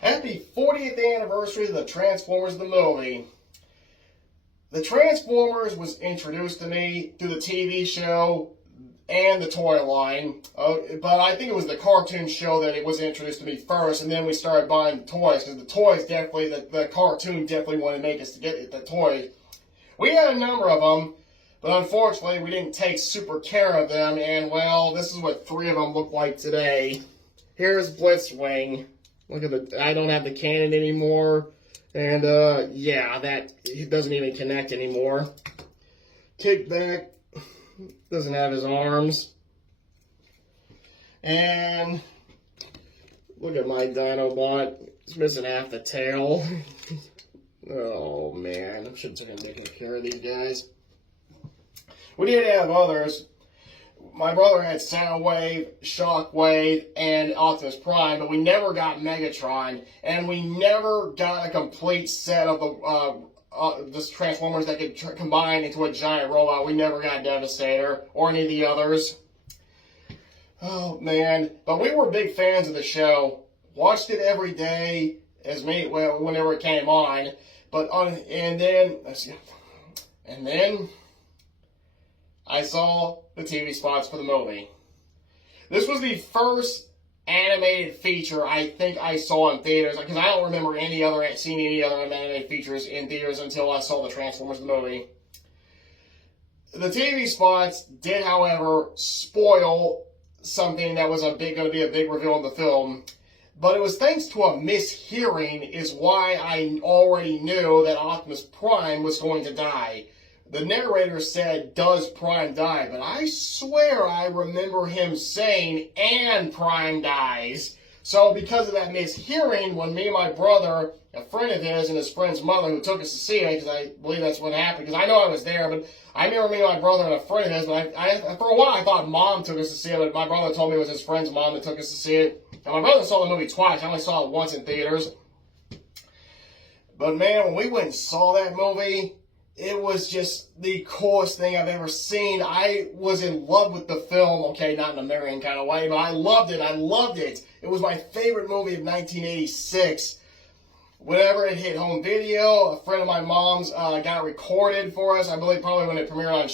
Happy 40th anniversary of the Transformers the movie. The Transformers was introduced to me through the TV show and the toy line, but I think it was the cartoon show that it was introduced to me first, and then we started buying the toys, because the toys definitely, the cartoon definitely wanted to make us to get the toys. We had a number of them, but unfortunately we didn't take super care of them, and well, this is what 3 of them look like today. Here's Blitzwing. Look at the, I don't have the cannon anymore. And, yeah, that, it doesn't even connect anymore. Kickback doesn't have his arms. And, look at my Dinobot. It's missing half the tail. Oh, man. I should have taken care of these guys. We did have others. My brother had Soundwave, Shockwave, and Optimus Prime, but we never got Megatron, and we never got a complete set of the Transformers that could combine into a giant robot. We never got Devastator or any of the others. Oh man! But we were big fans of the show. Watched it every day whenever it came on. And then I saw the TV spots for the movie. This was the first animated feature I think I saw in theaters, because I don't remember seeing any other animated features in theaters until I saw the Transformers the movie. The TV spots did, however, spoil something that was going to be a big reveal in the film. But it was thanks to a mishearing is why I already knew that Optimus Prime was going to die. The narrator said, "Does Prime die?" But I swear I remember him saying, "and Prime dies." So because of that mishearing, when me and my brother, a friend of his, and his friend's mother, who took us to see it, because I believe that's what happened, because I know I was there, but I remember me and my brother and a friend of his, but for a while I thought Mom took us to see it, but my brother told me it was his friend's mom that took us to see it. And my brother saw the movie twice. I only saw it once in theaters. But man, when we went and saw that movie, it was just the coolest thing I've ever seen. I was in love with the film. Okay, not in a Marion kind of way, but I loved it. I loved it. It was my favorite movie of 1986. Whenever it hit home video, a friend of my mom's got recorded for us. I believe probably when it premiered on,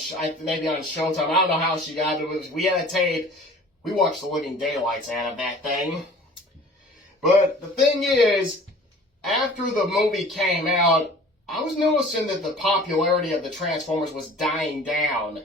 maybe on Showtime. I don't know how she got it. We had a tape. We watched the living daylights out of that thing. But the thing is, after the movie came out, I was noticing that the popularity of the Transformers was dying down.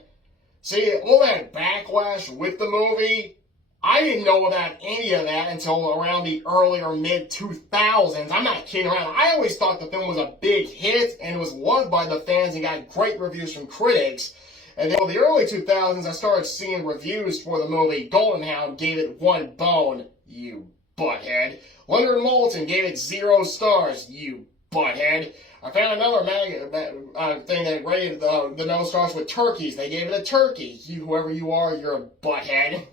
See, all that backlash with the movie, I didn't know about any of that until around the early or mid-2000s. I'm not kidding around. I always thought the film was a big hit and was loved by the fans and got great reviews from critics. And then in the early 2000s, I started seeing reviews for the movie. Golden Hound gave it 1 bone, you butthead. Leonard Maltin gave it 0 stars, you butthead. I found another thing that rated the no stars with turkeys. They gave it a turkey. Whoever you are, you're a butthead.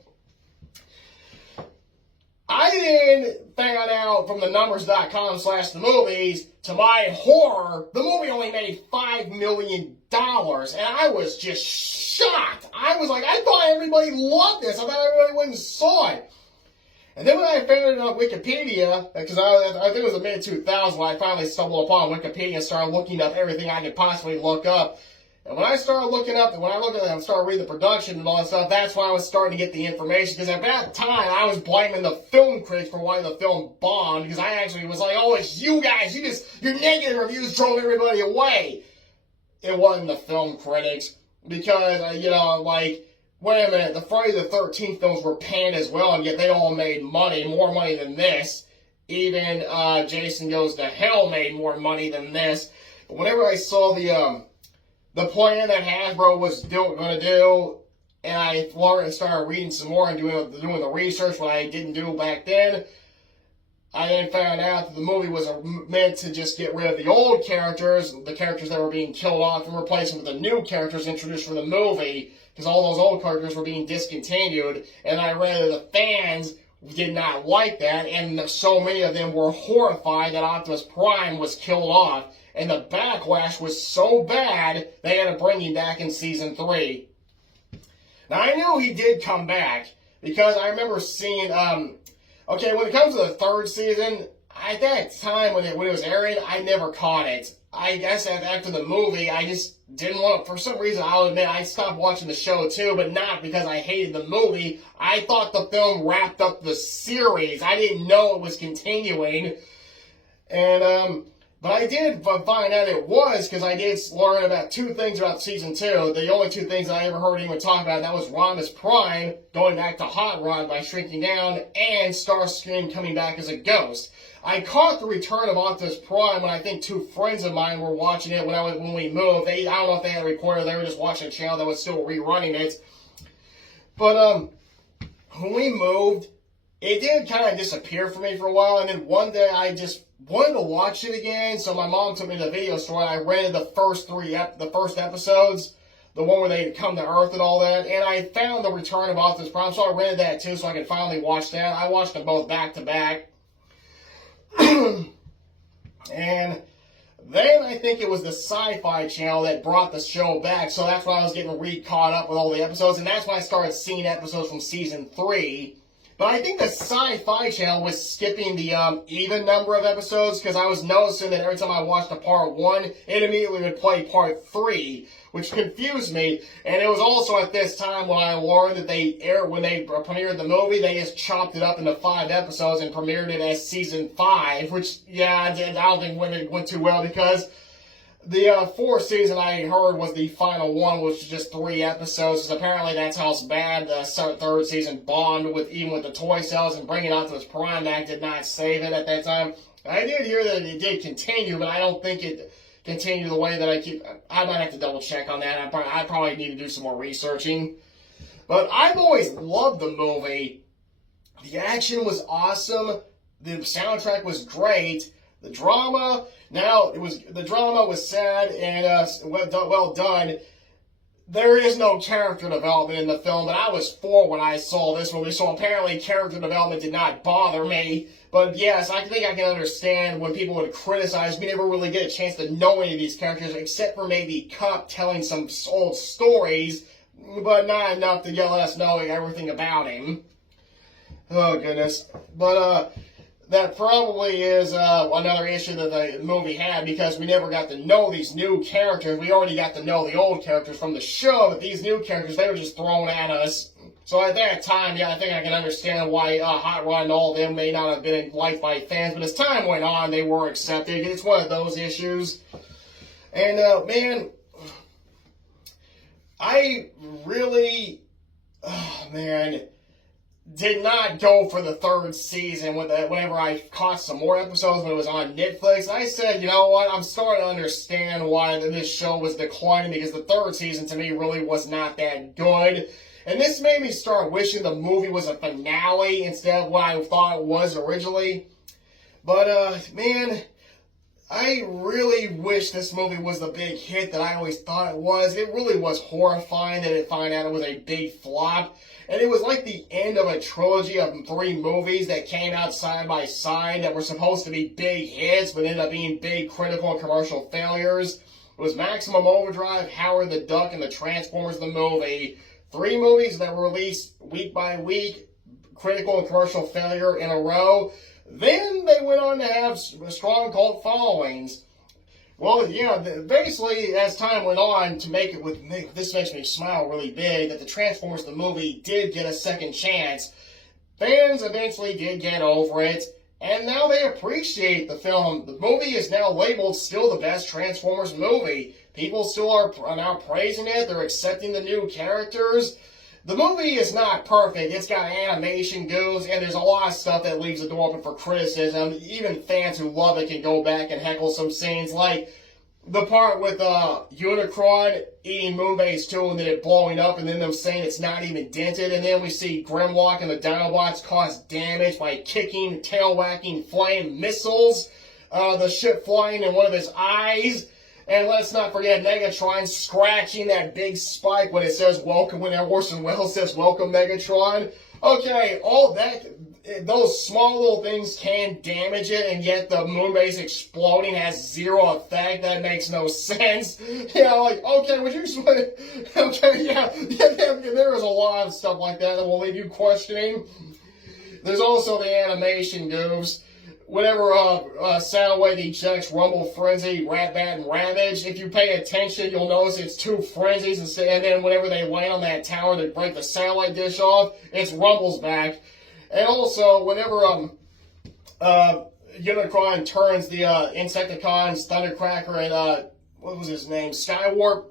I then found out from the numbers.com/the movies, to my horror, the movie only made $5 million. And I was just shocked. I was like, I thought everybody loved this. I thought everybody went and saw it. And then when I found it on Wikipedia, because I think it was the mid-2000s when I finally stumbled upon Wikipedia and started looking up everything I could possibly look up. And when I started looking up, and when I looked at it and started reading the production and all that stuff, that's when I was starting to get the information. Because at that time, I was blaming the film critics for why the film bombed. Because I actually was like, oh, it's you guys. Your negative reviews drove everybody away. It wasn't the film critics. Because, wait a minute, the Friday the 13th films were panned as well, and yet they all made money, more money than this. Even Jason Goes to Hell made more money than this. But whenever I saw the plan that Hasbro was going to do, and I learned and started reading some more and doing the research, what I didn't do back then, I then found out that the movie was meant to just get rid of the old characters, the characters that were being killed off, and replace them with the new characters introduced for the movie, because all those old characters were being discontinued, and I read that the fans did not like that, and so many of them were horrified that Optimus Prime was killed off, and the backlash was so bad, they had to bring him back in Season 3. Now, I knew he did come back, because I remember seeing, okay, when it comes to the 3rd season, at that time when it was airing, I never caught it. I guess after the movie, I just didn't want to, for some reason, I'll admit, I stopped watching the show too, but not because I hated the movie. I thought the film wrapped up the series. I didn't know it was continuing. And, but I did find out it was, because I did learn about two things about season 2. The only two things I ever heard anyone talk about, that was Rodimus Prime going back to Hot Rod by shrinking down, and Starscream coming back as a ghost. I caught the return of Optimus Prime when I think two friends of mine were watching it when we moved. I don't know if they had a recorder, they were just watching a channel that was still rerunning it. But when we moved, it did kind of disappear for me for a while, and then one day I just wanted to watch it again, so my mom took me to the video store and I rented the first episodes, the one where they come to Earth and all that, and I found the Return of Optimus Prime, so I rented that too, so I could finally watch that. I watched them both back to back. And then I think it was the Sci-Fi Channel that brought the show back, so that's when I was getting re-caught up with all the episodes, and that's when I started seeing episodes from season 3. But I think the Sci-Fi Channel was skipping the even number of episodes, because I was noticing that every time I watched a part 1, it immediately would play part 3, which confused me. And it was also at this time when I learned that when they premiered the movie, they just chopped it up into 5 episodes and premiered it as season 5, which, yeah, I don't think went too well, because the 4th season I heard was the final one, which was just 3 episodes, because apparently that's how bad the 3rd season bombed even with the toy sales, and bringing Optimus Prime back did not save it at that time. I did hear that it did continue, but I don't think it continued the way that I might have to double check on that. I probably need to do some more researching. But I've always loved the movie. The action was awesome. The soundtrack was great. The drama, the drama was sad and well done. There is no character development in the film, but I was 4 when I saw this movie, so apparently character development did not bother me. But yes, I think I can understand when people would criticize. We never really get a chance to know any of these characters, except for maybe Kup telling some old stories, but not enough to let us know everything about him. Oh, goodness. But, that probably is another issue that the movie had, because we never got to know these new characters. We already got to know the old characters from the show, but these new characters, they were just thrown at us. So at that time, yeah, I think I can understand why Hot Rod and all of them may not have been liked by fans, but as time went on, they were accepted. It's one of those issues. And, man, I really, did not go for the 3rd season whenever I caught some more episodes when it was on Netflix. I said, you know what, I'm starting to understand why this show was declining, because the 3rd season to me really was not that good. And this made me start wishing the movie was a finale instead of what I thought it was originally. But, man, I really wish this movie was the big hit that I always thought it was. It really was horrifying that it found out it was a big flop. And it was like the end of a trilogy of 3 movies that came out side by side that were supposed to be big hits, but ended up being big critical and commercial failures. It was Maximum Overdrive, Howard the Duck, and the Transformers the movie. 3 movies that were released week by week, critical and commercial failure in a row. Then they went on to have strong cult followings. Well, yeah, basically, as time went on, this makes me smile really big, that the Transformers the movie did get a second chance. Fans eventually did get over it, and now they appreciate the film. The movie is now labeled still the best Transformers movie. People still are now praising it. They're accepting the new characters. The movie is not perfect. It's got animation goofs, and there's a lot of stuff that leaves the door open for criticism. Even fans who love it can go back and heckle some scenes, like the part with Unicron eating Moonbase 2 and then it blowing up, and then them saying it's not even dented, and then we see Grimlock and the Dinobots cause damage by kicking, tail-whacking flame missiles, the ship flying in one of his eyes. And let's not forget Megatron scratching that big spike when it says welcome, when Orson Welles says welcome Megatron. Okay, all that, those small little things can damage it, and yet the Moonbase exploding has 0 effect. That makes no sense. Yeah, like, okay, would you explain? Okay, yeah, there is a lot of stuff like that will leave you questioning. There's also the animation goofs. whenever Soundwave ejects Rumble, Frenzy, Ratbat, and Ravage, if you pay attention, you'll notice it's two Frenzies, and then whenever they land on that tower to break the satellite dish off, it's Rumble's back. And also, whenever Unicron turns the Insecticons, Thundercracker, and what was his name, Skywarp,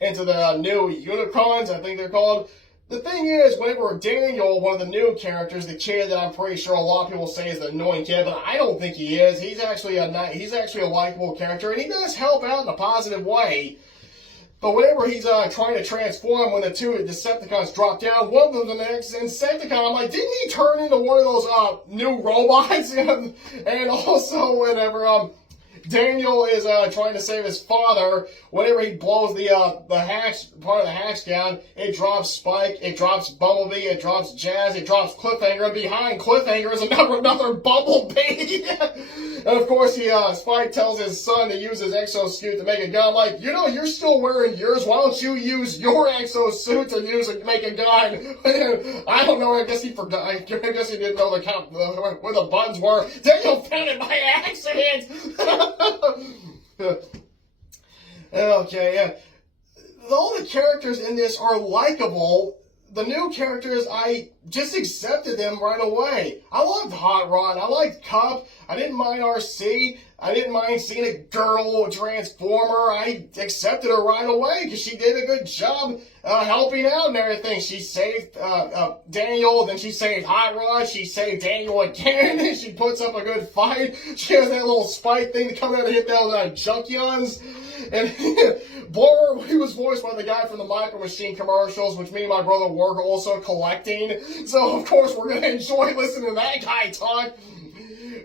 into the new Unicrons, I think they're called. The thing is, whenever Daniel, one of the new characters, the kid that I'm pretty sure a lot of people say is the annoying kid, but I don't think he is. He's actually a likable character, and he does help out in a positive way. But whenever he's trying to transform, when the two Decepticons drop down, one of them's an Insecticon. I'm like, didn't he turn into one of those new robots? And also, whenever Daniel is trying to save his father, whenever he blows the hatch, part of the hatch down, it drops Spike, it drops Bumblebee, it drops Jazz, it drops Cliffhanger, and behind Cliffhanger is another Bumblebee. And of course, Spike tells his son to use his exosuit to make a gun. I'm like, you're still wearing yours. Why don't you use your exosuit to make a gun? I don't know. I guess he forgot. I guess he didn't know where the buttons were. Daniel found it by accident. Okay, yeah. All the characters in this are likable. The new characters, I just accepted them right away. I loved Hot Rod. I liked Cup. I didn't mind RC. I didn't mind seeing a girl transformer. I accepted her right away because she did a good job helping out and everything. She saved Daniel, then she saved Hot Rod. She saved Daniel again. She puts up a good fight. She has that little spike thing to come out and hit those Junkions. And Blur, he was voiced by the guy from the Micro Machine commercials, which me and my brother were also collecting. So, of course, we're going to enjoy listening to that guy talk.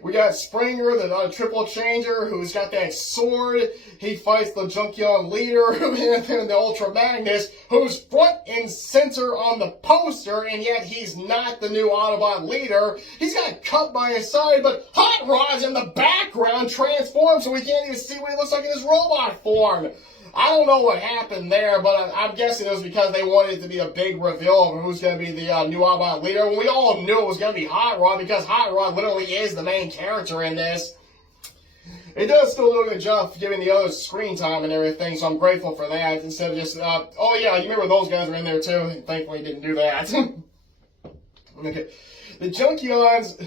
We got Springer, the triple changer, who's got that sword. He fights the Junkion leader, and the Ultra Magnus, who's front and center on the poster, and yet he's not the new Autobot leader. He's got Cup by his side, but Hot Rod's in the background transformed, so we can't even see what he looks like in his robot form. I don't know what happened there, but I'm guessing it was because they wanted it to be a big reveal of who's going to be the new Autobot leader. We all knew it was going to be Hot Rod because Hot Rod literally is the main character in this. It does still do a good job giving the others screen time and everything, so I'm grateful for that. Instead of just, oh yeah, you remember those guys were in there too. Thankfully, didn't do that. Okay. The Junkions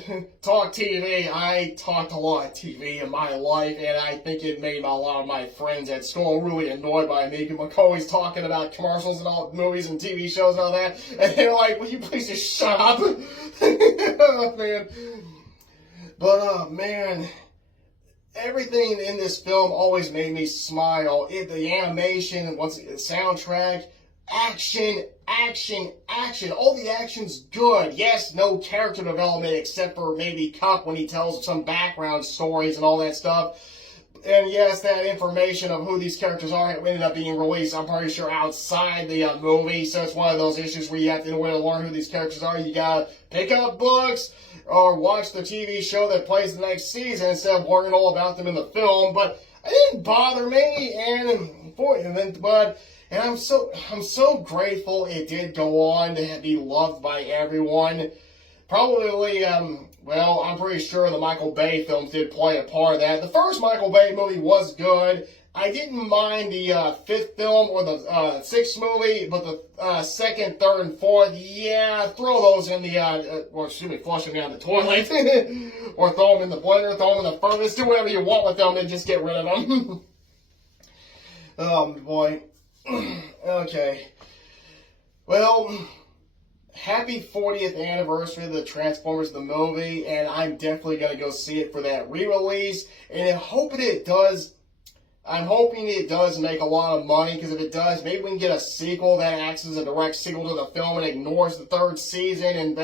talk TV. I talked a lot of TV in my life, and I think it made a lot of my friends at school really annoyed by me. I'm always talking about commercials and all movies and TV shows and all that, and they're like, will you please just shut up? Oh, man. But, man, everything in this film always made me smile. The animation, the soundtrack, action. All the action's good. Yes, no character development except for maybe Cup when he tells some background stories and all that stuff. And yes, that information of who these characters are ended up being released, I'm pretty sure, outside the movie. So it's one of those issues where you have to, in a way to learn who these characters are, you gotta pick up books or watch the TV show that plays the next season instead of learning all about them in the film. But it didn't bother me, and I'm so grateful it did go on to be loved by everyone. Probably, well, I'm pretty sure the Michael Bay films did play a part of that. The first Michael Bay movie was good. I didn't mind the fifth film or the sixth movie, but the second, third, and fourth, yeah, throw those in the, flush them down the toilet. Or throw them in the blender, throw them in the furnace, do whatever you want with them and just get rid of them. Oh, boy. Okay. Well, happy 40th anniversary of the Transformers the movie, and I'm definitely going to go see it for that re-release, and I'm hoping it does make a lot of money, because if it does, maybe we can get a sequel that acts as a direct sequel to the film and ignores the third season, and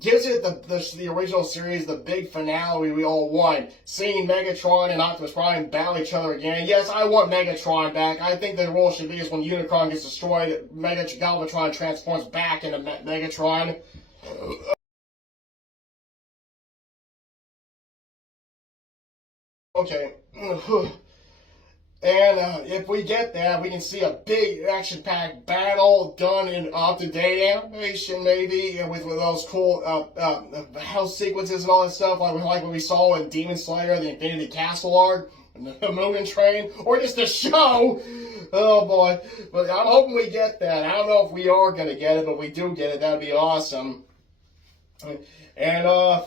gives it the original series the big finale we all want. Seeing Megatron and Optimus Prime battle each other again. Yes, I want Megatron back. I think the rule should be is when Unicron gets destroyed, Galvatron transforms back into Megatron. Okay. And if we get that, we can see a big action-packed battle done in up-to-date animation, maybe, with those cool house sequences and all that stuff, like what we saw in Demon Slayer, the Infinity Castle arc, and the Mugen Train, or just a show. Oh boy! But I'm hoping we get that. I don't know if we are gonna get it, but we do get it. That'd be awesome. And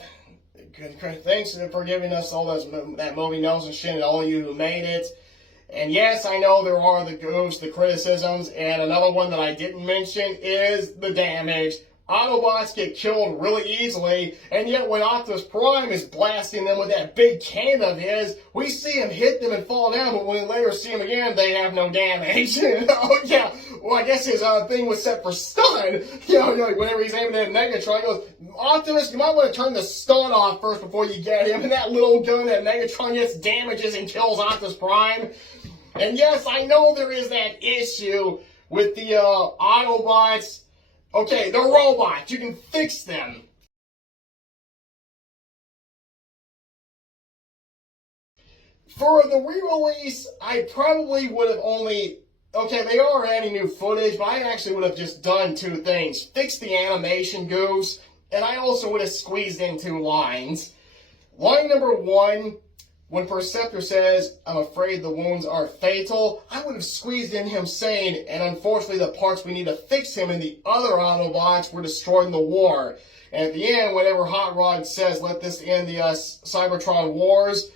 thanks for giving us all that movie notes and shit, and all of you who made it. And yes, I know there are the goofs, the criticisms, and another one that I didn't mention is the damage. Autobots get killed really easily, and yet when Optimus Prime is blasting them with that big cannon of his, we see him hit them and fall down, but when we later see him again, they have no damage. Oh yeah, well I guess his thing was set for stun. Whenever he's aiming at Megatron, he goes, Optimus, you might want to turn the stun off first before you get him, and that little gun that Megatron gets damages and kills Optimus Prime. And yes, I know there is that issue with the Autobots. Okay, they're robots. You can fix them. For the re-release, I probably would have only... Okay, they are adding new footage, but I actually would have just done two things. Fix the animation goofs, and I also would have squeezed in two lines. Line number one... When Perceptor says, I'm afraid the wounds are fatal, I would have squeezed in him saying, and unfortunately the parts we need to fix him and the other Autobots were destroyed in the war. And at the end, whenever Hot Rod says, let this end the Cybertron wars,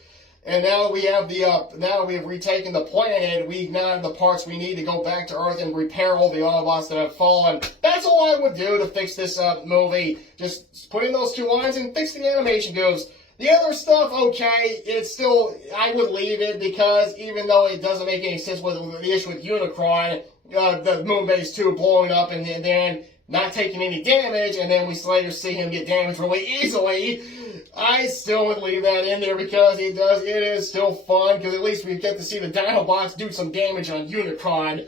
and now that we have now that we have retaken the planet, we now have the parts we need to go back to Earth and repair all the Autobots that have fallen. That's all I would do to fix this movie. Just put in those two lines and fix the animation goofs. The other stuff, okay, it's still, I would leave it because even though it doesn't make any sense with the issue with Unicron, the Moonbase 2 blowing up and then not taking any damage, and then we later see him get damaged really easily, I still would leave that in there because it is still fun, because at least we get to see the Dinobots do some damage on Unicron.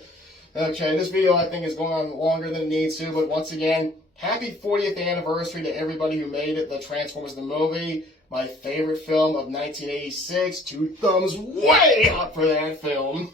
Okay, this video I think is going on longer than it needs to, but once again, happy 40th anniversary to everybody who made it, the Transformers the movie. My favorite film of 1986. 2 thumbs way up for that film.